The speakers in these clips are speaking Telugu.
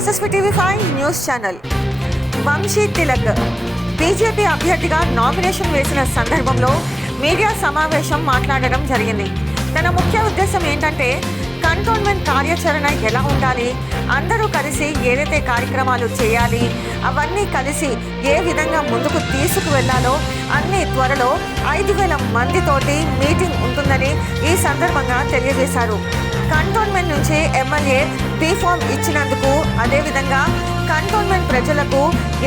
SSP TV five news channel. Vamshi Tilak. BJP అభ్యర్థిగా నామినేషన్ వేసిన సందర్భంలో మీడియా సమావేశం మాట్లాడడం జరిగింది. తన ముఖ్య ఉద్దేశం ఏంటంటే కంటోన్మెంట్ కార్యాచరణ ఎలా ఉండాలి అందరూ కలిసి ఏదైతే కార్యక్రమాలు చేయాలి అవన్నీ కలిసి ఏ విధంగా ముందుకు తీసుకువెళ్ళాలో అన్ని త్వరలో ఐదు వేల మందితోటి మీటింగ్ సందర్భంగా తెలియజేశారు. కంటోన్మెంట్ నుంచి ఎమ్మెల్యే బీఫామ్ ఇచ్చినందుకు అదేవిధంగా కంటోన్మెంట్ ప్రజలకు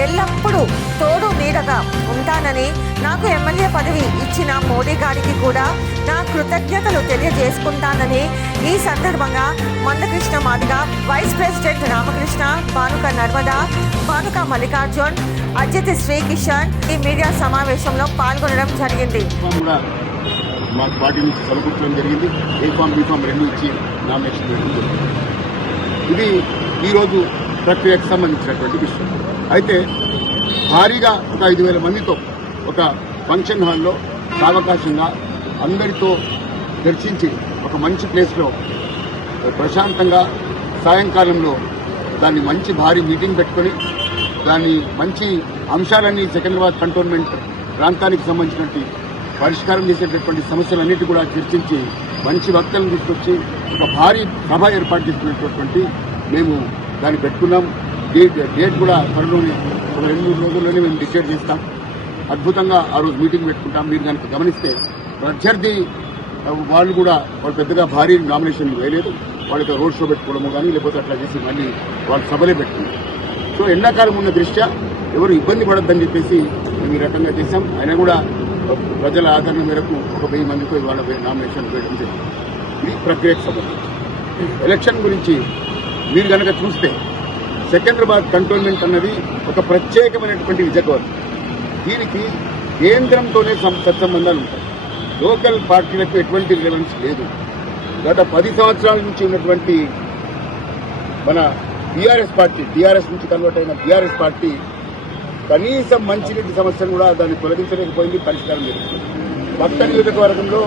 ఎల్లప్పుడూ తోడు నీడగా ఉంటానని నాకు ఎమ్మెల్యే పదవి ఇచ్చిన మోడీ గారికి కూడా నా కృతజ్ఞతలు తెలియజేసుకుంటానని ఈ సందర్భంగా మందకృష్ణ మాదిగ వైస్ ప్రెసిడెంట్ రామకృష్ణ భానుక నర్మదా భానుక మల్లికార్జున్ అజిత్ శ్రీకిషన్ ఈ మీడియా సమావేశంలో పాల్గొనడం జరిగింది. మాకు పార్టీ నుంచి సమకూర్చడం జరిగింది. ఏ ఫామ్ బీ ఫామ్ రెండు ఇచ్చి నామినేషన్ వేయడం జరిగింది. ఇది ఈరోజు ప్రక్రియకు సంబంధించినటువంటి విషయం. అయితే భారీగా ఒక ఐదు వేల మందితో ఒక ఫంక్షన్ హాల్లో సావకాశంగా అందరితో దర్శించి ఒక మంచి ప్లేస్లో ప్రశాంతంగా సాయంకాలంలో దాన్ని మంచి భారీ మీటింగ్ పెట్టుకొని దాన్ని మంచి అంశాలన్నీ సికింద్రాబాద్ కంటోన్మెంట్ ప్రాంతానికి సంబంధించినటువంటి పరిష్కారం చేసేటటువంటి సమస్యలన్నిటి కూడా చర్చించి మంచి వక్తలను తీసుకొచ్చి ఒక భారీ సభ ఏర్పాటు చేసుకునేటటువంటి మేము దాన్ని పెట్టుకున్నాం. డేట్ డేట్ కూడా త్వరలోనే ఒక రెండు మూడు రోజుల్లోనే మేము డిసైడ్ చేస్తాం. అద్భుతంగా ఆ రోజు మీటింగ్ పెట్టుకుంటాం. మీరు కనుక గమనిస్తే ప్రత్యర్థి వాళ్ళు కూడా వాళ్ళు పెద్దగా భారీ నామినేషన్ వేయలేదు. వాళ్ళకి రోడ్ షో పెట్టుకోవడము కానీ లేకపోతే అట్లా చేసి మళ్ళీ వాళ్ళు సభలే పెట్టుకున్నారు. సో ఎండాకాలం ఉన్న దృష్ట్యా ఎవరు ఇబ్బంది పడొద్దని చెప్పేసి మేము ఈ రకంగా చేశాం. అయినా కూడా ప్రజల ఆదరణ మేరకు ఒక వెయ్యి మందికి ఇవాళ నామినేషన్ వేయడం జరిగింది. ఇది ప్రక్రియకు సంబంధించి ఎలక్షన్ గురించి మీరు కనుక చూస్తే సికింద్రాబాద్ కంటోన్మెంట్ అన్నది ఒక ప్రత్యేకమైనటువంటి విజయగవర్గం దీనికి కేంద్రంతోనే సత్సంబంధాలు ఉంటాయి. లోకల్ పార్టీలకు ఎటువంటి రిలవెన్స్ లేదు. గత పది సంవత్సరాల నుంచి ఉన్నటువంటి మన బీఆర్ఎస్ పార్టీ టీఆర్ఎస్ నుంచి కన్వర్ట్ అయిన బీఆర్ఎస్ పార్టీ కనీసం మంచినీటి సమస్యను కూడా దాన్ని తొలగించలేకపోయింది పరిష్కారం లేదు భక్త నియోజకవర్గంలో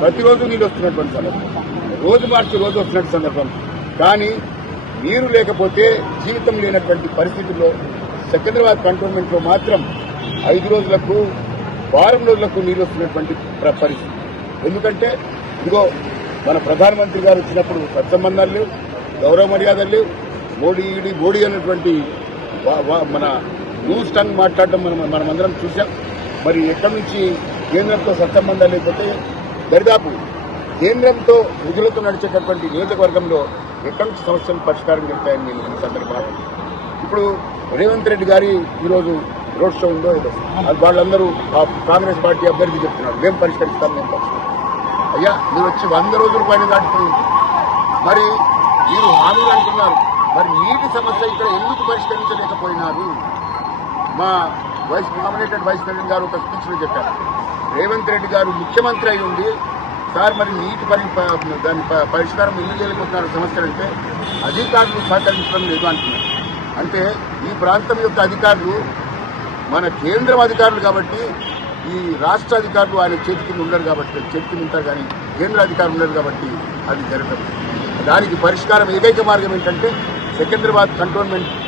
ప్రతిరోజు నీళ్ళు వస్తున్నటువంటి సందర్భం. రోజు మార్చి రోజు వస్తున్నటువంటి సందర్భం. కానీ నీరు లేకపోతే జీవితం లేనటువంటి పరిస్థితుల్లో సికింద్రాబాద్ కంటోన్మెంట్లో మాత్రం ఐదు రోజులకు వారం రోజులకు నీళ్ళు వస్తున్నటువంటి పరిస్థితి. ఎందుకంటే ఇదిగో మన ప్రధానమంత్రి గారు వచ్చినప్పుడు సత్సంబంధాలు లేవు గౌరవ మర్యాదలు లేవు. మోడీ మోడీ అన్నటువంటి మన న్యూస్ టంగ్ మాట్లాడటం మనం మనమందరం చూసాం మరి ఎక్కడి నుంచి కేంద్రంతో సత్సంబంధాలు లేకపోతే దరిదాపు కేంద్రంతో నిధులతో నడిచేటటువంటి నియోజకవర్గంలో ఎక్కడి నుంచి సమస్యలు పరిష్కారం చెప్తాయని నేను ఈ సందర్భంగా ఇప్పుడు రేవంత్ రెడ్డి గారి ఈరోజు రోడ్ షో ఉందో ఏదో. వాళ్ళందరూ ఆ కాంగ్రెస్ పార్టీ అభ్యర్థి చెప్తున్నారు. మేము పరిష్కరిస్తాం మేము పరిష్కరిస్తాం. అయ్యా మీరు వచ్చి వంద రోజుల పైన దాటిపోయింది మరి మీరు హామీలు అంటున్నారు. మరి నీటి సమస్య ఇక్కడ ఎందుకు పరిష్కరించలేకపోయినారు? మా వైస్ నామినేటెడ్ వైస్ ప్రెసిడెంట్ గారు ఒక స్పీచ్లో చెప్పారు. రేవంత్ రెడ్డి గారు ముఖ్యమంత్రి అయి ఉండి సార్ మరి నీటి పరి దాని ప- పరిష్కారం ఎందుకు చేయలేకపోతున్నారు సమస్యలు అంటే అధికారులు సహకరించడం లేదు అంటున్నారు. అంటే ఈ ప్రాంతం యొక్క అధికారులు మన కేంద్రం అధికారులు కాబట్టి ఈ రాష్ట్ర అధికారులు ఆయన చేతి కింద ఉండరు కాబట్టి చేతి కింద ఉంటారు కానీ కేంద్ర అధికారులు ఉండరు కాబట్టి అది జరగదు. దానికి పరిష్కారం ఏకైక మార్గం ఏంటంటే సికింద్రాబాద్ కంటోన్మెంట్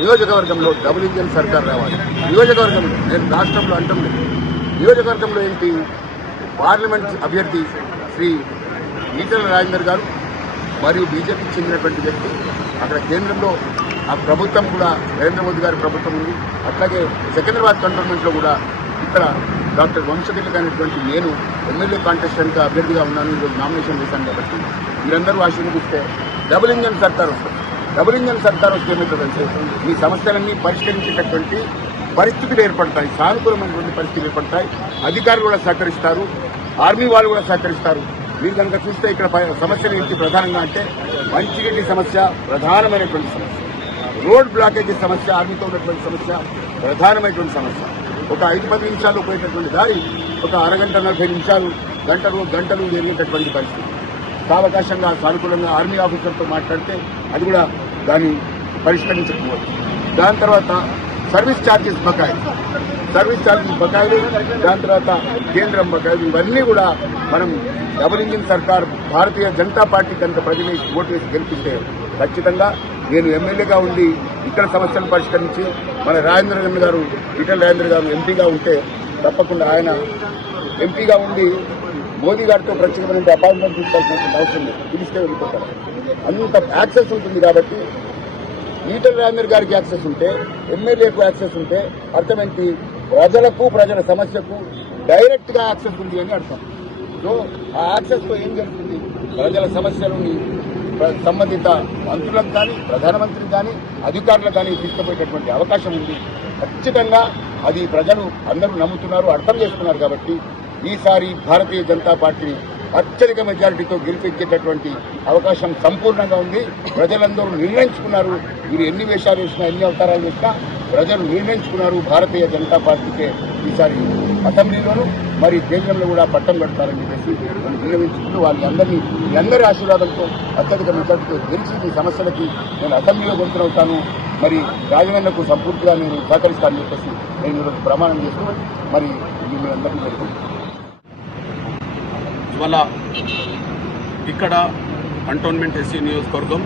నియోజకవర్గంలో డబుల్ ఇంజన్ సర్కార్ రావాలి. నియోజకవర్గంలో నేను రాష్ట్రంలో అంటాం లేదు నియోజకవర్గంలో ఏంటి? పార్లమెంట్ అభ్యర్థి శ్రీ ఈటల రాజేందర్ గారు మరియు బీజేపీకి చెందినటువంటి వ్యక్తి. అక్కడ కేంద్రంలో ఆ ప్రభుత్వం కూడా నరేంద్ర మోదీ గారి ప్రభుత్వం ఉంది. అట్లాగే సికింద్రాబాద్ కంటోన్మెంట్లో కూడా ఇక్కడ డాక్టర్ వంశతిలక్ అనేటువంటి నేను ఎమ్మెల్యే కాంటెస్టెంట్గా అభ్యర్థిగా ఉన్నాను. ఈరోజు నామినేషన్ చేశాను కాబట్టి మీరందరూ ఆశీర్వదిస్తే డబుల్ ఇంజన్ సర్కార్ వస్తుంది. డబుల్ ఇంజన్ సర్కార్ వచ్చే ఏమవుతుందంటే ఈ సమస్యలన్నీ పరిష్కరించేటటువంటి పరిస్థితులు ఏర్పడతాయి. సానుకూలమైనటువంటి పరిస్థితులు ఏర్పడతాయి. అధికారులు కూడా సహకరిస్తారు. ఆర్మీ వాళ్ళు కూడా సహకరిస్తారు. మీరు కనుక చూస్తే ఇక్కడ సమస్యలు ఏంటి ప్రధానంగా అంటే మంచినీటి సమస్య ప్రధానమైనటువంటి సమస్య. రోడ్ బ్లాకేజీ సమస్య ఆర్మీతో ఉన్నటువంటి సమస్య ప్రధానమైనటువంటి సమస్య. ఒక ఐదు పది నిమిషాలు పోయేటటువంటి దారి ఒక అరగంట నలభై నిమిషాలు గంటలు గంటలు జరిగేటటువంటి పరిస్థితి. సావకాశంగా సానుకూలంగా ఆర్మీ ఆఫీసర్తో మాట్లాడితే అది కూడా దాన్ని పరిష్కరించకపోవచ్చు. దాని తర్వాత సర్వీస్ ఛార్జెస్ బకాయి సర్వీస్ ఛార్జెస్ బకాయిలు దాని తర్వాత కేంద్రం బకాయిలు ఇవన్నీ కూడా మనం డబుల్ ఇంజిన్ సర్కార్ భారతీయ జనతా పార్టీ కనుక ప్రజలు ఓటు వేసి గెలిపిస్తే ఖచ్చితంగా నేను ఎమ్మెల్యేగా ఉండి ఇక్కడ సమస్యలు పరిష్కరించి మన రాజేంద్ర గారు ఇటల్ రాజేంద్ర గారు ఎంపీగా ఉంటే తప్పకుండా ఆయన ఎంపీగా ఉండి మోదీ గారితో ప్రత్యేకమైన అపాయింట్మెంట్ తీసుకోవాల్సిన అవసరం లేదు. పిలిస్తే వెళ్ళిపోతారు. అంత యాక్సెస్ ఉంటుంది కాబట్టి ఈటల రాజేందర్ గారికి యాక్సెస్ ఉంటే ఎమ్మెల్యేకు యాక్సెస్ ఉంటే అర్థమేంటి? ప్రజలకు ప్రజల సమస్యకు డైరెక్ట్గా యాక్సెస్ ఉంది అని అర్థం. సో ఆ యాక్సెస్తో ఏం జరుగుతుంది? ప్రజల సమస్యలని సంబంధిత మంత్రులకు కానీ ప్రధానమంత్రికి కానీ అధికారులకు కానీ తీసుకుపోయేటటువంటి అవకాశం ఉంది. ఖచ్చితంగా అది ప్రజలు అందరూ నమ్ముతున్నారు అర్థం చేస్తున్నారు కాబట్టి ఈసారి భారతీయ జనతా పార్టీని అత్యధిక మెజారిటీతో గెలిపించేటటువంటి అవకాశం సంపూర్ణంగా ఉంది. ప్రజలందరూ నిర్ణయించుకున్నారు. మీరు ఎన్ని వేషాలు వేసినా ఎన్ని అవతారాలు వేసినా ప్రజలు నిర్ణయించుకున్నారు భారతీయ జనతా పార్టీకే ఈసారి అసెంబ్లీలోనూ. మరి కేంద్రంలో కూడా పట్టం కడతారని చెప్పేసి మనం నిర్ణయించుకుంటూ వాళ్ళందరినీ అందరి ఆశీర్వాదంతో అత్యధిక మెజార్టీతో గెలిచి ఈ సమస్యలకి నేను అసెంబ్లీలో గొంతునవుతాను మరి రాజవేంద్రకు సంపూర్తిగా నేను సహకరిస్తానని చెప్పేసి నేను ఈరోజు ప్రమాణం చేస్తూ మరి మీ అందరినీ పెట్టుకుంటాను ఇవాళ ఇక్కడ కంటోన్మెంట్ ఎస్సీ నియోజకవర్గం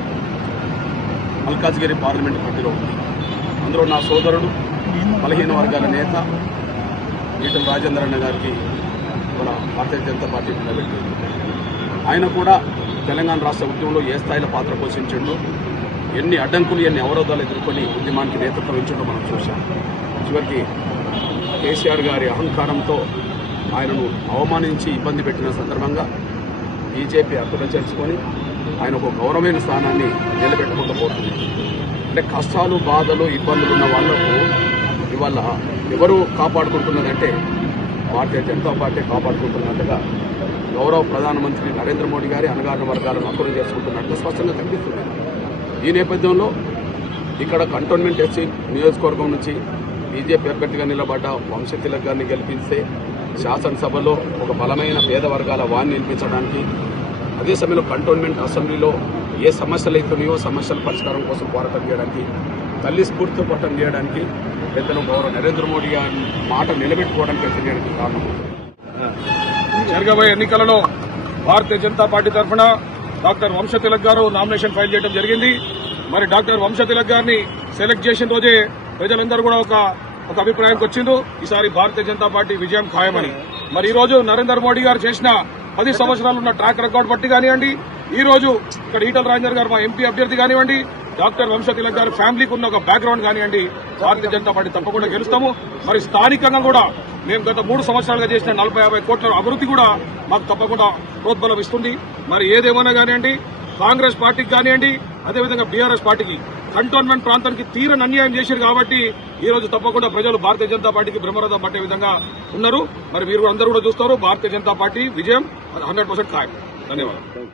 మల్కాజ్గిరి పార్లమెంట్ పార్టీలో ఉంది. అందులో నా సోదరుడు బలహీన వర్గాల నేత ఈటల రాజేంద్ర అన్న గారికి మన భారతీయ జనతా పార్టీ నిలబెట్టింది. ఆయన కూడా తెలంగాణ రాష్ట్ర ఉద్యమంలో ఏ స్థాయిలో పాత్ర పోషించిండో ఎన్ని అడ్డంకులు ఎన్ని అవరోధాలు ఎదుర్కొని ఉద్యమానికి నేతృత్వం ఇచ్చిండో మనం చూసాం చివరికి కేసీఆర్ గారి అహంకారంతో ఆయనను అవమానించి ఇబ్బంది పెట్టిన సందర్భంగా బీజేపీ అర్థం చేర్చుకొని ఆయన ఒక గౌరవమైన స్థానాన్ని నిలబెట్టుకోకపోతుంది అంటే కష్టాలు బాధలు ఇబ్బందులు ఉన్న వాళ్ళకు ఇవాళ ఎవరు కాపాడుకుంటున్నదంటే భారతీయ జనతా పార్టీ కాపాడుకుంటున్నట్టుగా గౌరవ ప్రధానమంత్రి నరేంద్ర మోడీ గారి అనగారిన వర్గాలను అక్కురం చేసుకుంటున్నట్టుగా స్పష్టంగా కనిపిస్తుంది. ఈ నేపథ్యంలో ఇక్కడ కంటోన్మెంట్ ఎస్సీ నియోజకవర్గం నుంచి బీజేపీ అభ్యర్థిగా నిలబడ్డ వంశతిలక్ గారిని గెలిపిస్తే శాసనసభలో ఒక బలమైన పేద వర్గాల వాణ్ణి నిర్మించడానికి అదే సమయంలో కంటోన్మెంట్ అసెంబ్లీలో ఏ సమస్యలు అవుతున్నాయో సమస్యల పరిష్కారం కోసం పోరాటం చేయడానికి తల్లి స్ఫూర్తితో పోరాటం చేయడానికి పెద్దలు గౌరవ నరేంద్ర మోడీ గారి మాట నిలబెట్టుకోవడానికి ప్రయత్నం చేయడానికి కారణం. జరగబోయే ఎన్నికలలో భారతీయ జనతా పార్టీ తరఫున డాక్టర్ వంశతిలక్ గారు నామినేషన్ ఫైల్ చేయడం జరిగింది. మరి డాక్టర్ వంశతిలక్ గారిని సెలెక్ట్ చేసిన రోజే ప్రజలందరూ కూడా ఒక ఒక అభిప్రాయానికి వచ్చిందో ఈసారి భారతీయ జనతా పార్టీ విజయం ఖాయమని. మరి ఈ రోజు నరేంద్ర మోడీ గారు చేసిన పది సంవత్సరాలు ఉన్న ట్రాక్ రికార్డ్ బట్టి కానివ్వండి ఈ రోజు ఇక్కడ ఈటల రాజేందర్ గారు మా ఎంపీ అభ్యర్థి కానివ్వండి డాక్టర్ వంశతిలక్ గారి ఫ్యామిలీకి ఉన్న ఒక బ్యాక్గ్రౌండ్ కానివ్వండి భారతీయ జనతా పార్టీ తప్పకుండా గెలుస్తాము. మరి స్థానికంగా కూడా మేము గత మూడు సంవత్సరాలుగా చేసిన నలభై యాభై కోట్ల అభివృద్ధి కూడా మాకు తప్పకుండా ప్రోద్బలం ఇస్తుంది. మరి ఏదేమైనా కానివ్వండి కాంగ్రెస్ పార్టీకి కానివ్వండి అదేవిధంగా బీఆర్ఎస్ పార్టీకి కంటోన్మెంట్ ప్రాంతానికి తీరని అన్యాయం చేశారు కాబట్టి ఈ రోజు తప్పకుండా ప్రజలు భారతీయ జనతా పార్టీకి బ్రహ్మరథం పట్టే విధంగా ఉన్నారు. మరి మీరు అందరూ కూడా చూస్తారు భారతీయ జనతా పార్టీ విజయం హండ్రెడ్ పర్సెంట్ ఖాయం. ధన్యవాదాలు.